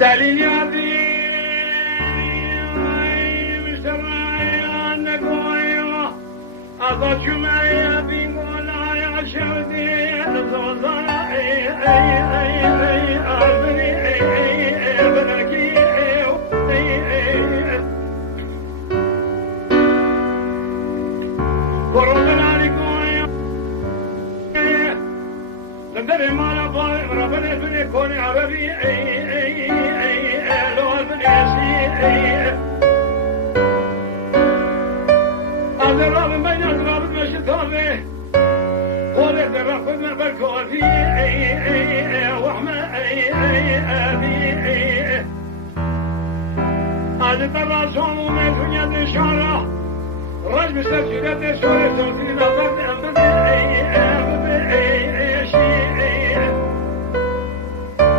دلیل یادی مشتريان نقويو أضجم يا بيقولا يا شودي زوزانا أبني أبنكي كورونا نقويو لندري مالا باي ربنا بني كوني عربي لو بني أضرب بين أضرب المشتابه قول الدرب من بالكوفي وحما أبي أجد الرسول من دنيا الشارع رجل مستجدة سورة سلطين الأرض أبدي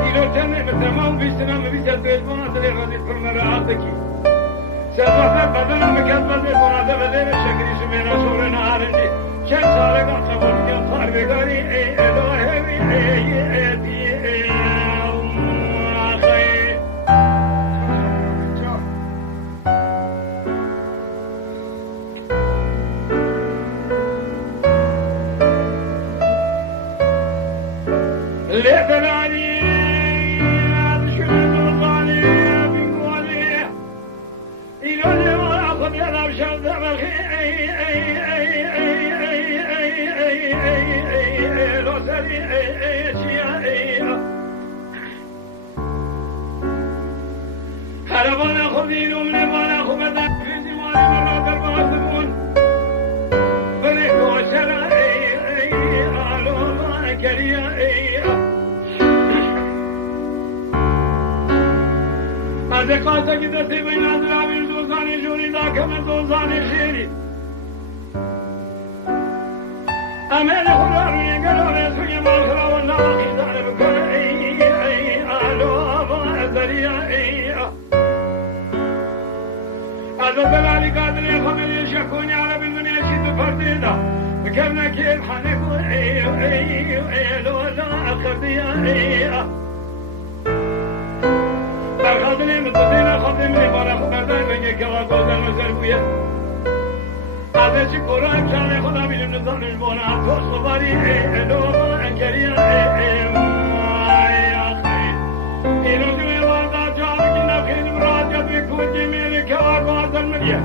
إلو تنم تمام بيستنام بيسد بالبنات اللي غادي تكون مرعاتك سبحان بدن مكتب بالبنات بدل الشكل سمينا سورة نهارندي شن سالك أصبر كم فار بقاري إلهي هربنا خذين من بنا خبدا في زمان مرات الباسمون بريك وشرا آلو ما كريا أذكرت كده بين أضراب الدوزان جوري ذاك من دوزان شيري أمين خلال يقولون يسوي ما خلا ولا خدار بكل آلو ما أزريا هذا دلالي قادر يخبر يشكوني على بالمنى يشد فرديدا بكرنا كيف حنكو لو لا أخذيا برخدني من تدينا خدمني برا خبرداي بنجي كوا قوزن وزربويا هذا شكورا كان خدا بيلم نظام البونا توس خباري لو ما أنكريا يا خير إنو دمي واردا جاب كنا خير مراجع بيكون جميل كوا قوزن منيا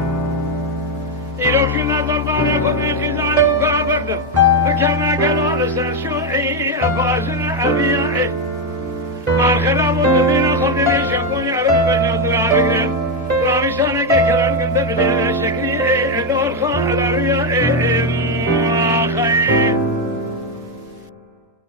إنو كنا ضربانا خدني خزاني وكابردم فكما قالوا لسرشو أفازنا أبيا ما خراب الدنيا خدني شكوني عرب بجات العرق رامي سانك كلام كنت بدي شكري نور خان الريا